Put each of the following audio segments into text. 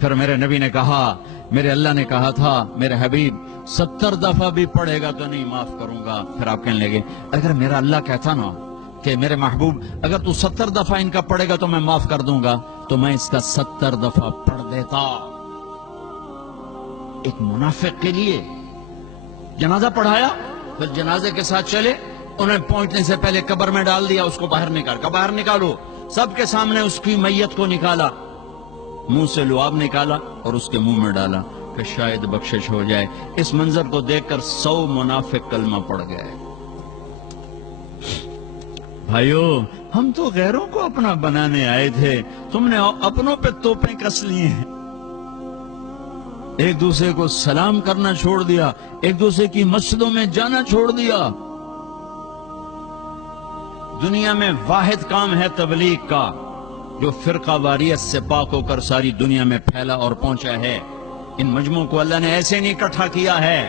پھر میرے نبی نے کہا، میرے اللہ نے کہا تھا میرے حبیب 70 دفعہ بھی پڑھے گا تو نہیں معاف کروں گا۔ پھر آپ کہنے لگے اگر میرا اللہ کہتا نا کہ میرے محبوب اگر تو 70 دفعہ ان کا پڑھے گا تو میں معاف کر دوں گا، تو میں اس کا 70 دفعہ پڑھ دیتا۔ ایک منافق کے لیے جنازہ پڑھایا، پھر جنازے کے ساتھ چلے، انہیں پہنچنے سے پہلے قبر میں ڈال دیا، اس کو باہر باہر نکالو، سب کے سامنے اس کی میت کو نکالا، منہ سے لعاب نکالا اور اس کے منہ میں ڈالا کہ شاید بخشش ہو جائے۔ اس منظر کو دیکھ کر 100 منافق کلمہ پڑھ گئے۔ بھائیو، ہم تو غیروں کو اپنا بنانے آئے تھے، تم نے اپنوں پہ توپیں کس لی ہیں، ایک دوسرے کو سلام کرنا چھوڑ دیا، ایک دوسرے کی مسجدوں میں جانا چھوڑ دیا۔ دنیا میں واحد کام ہے تبلیغ کا جو فرقہ واریت سے پاک ہو کر ساری دنیا میں پھیلا اور پہنچا ہے۔ ان مجموعوں کو اللہ نے ایسے نہیں اکٹھا کیا ہے۔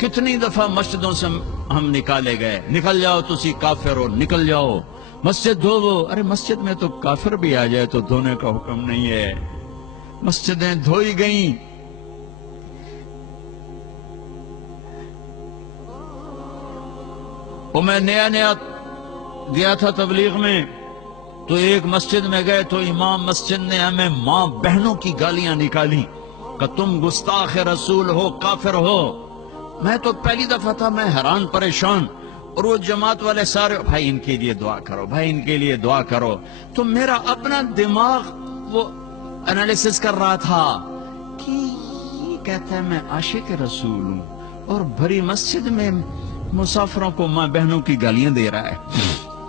کتنی دفعہ مسجدوں سے ہم نکالے گئے، نکل جاؤ تسی کافر ہو، نکل جاؤ، مسجد دھو، ارے مسجد میں تو کافر بھی آ جائے تو دھونے کا حکم نہیں ہے۔ مسجدیں دھوئی گئیں۔ وہ میں نیا گیا تھا تبلیغ میں، تو ایک مسجد میں گئے تو امام مسجد نے ہمیں ماں بہنوں کی گالیاں نکالی کہ تم گستاخ رسول ہو، کافر ہو۔ میں تو پہلی دفعہ تھا، میں حیران پریشان، اور وہ جماعت والے سارے بھائی ان کے لیے دعا کرو، بھائی ان کے لیے دعا کرو۔ تو میرا اپنا دماغ وہ انالیسس کر رہا تھا کہ یہ کہتا ہے میں عاشق رسول ہوں اور بھری مسجد میں مسافروں کو ماں بہنوں کی گالیاں دے رہا ہے،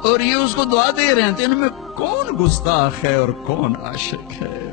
اور یہ اس کو دعا دے رہے ہیں، تو ان میں کون گستاخ ہے اور کون عاشق ہے؟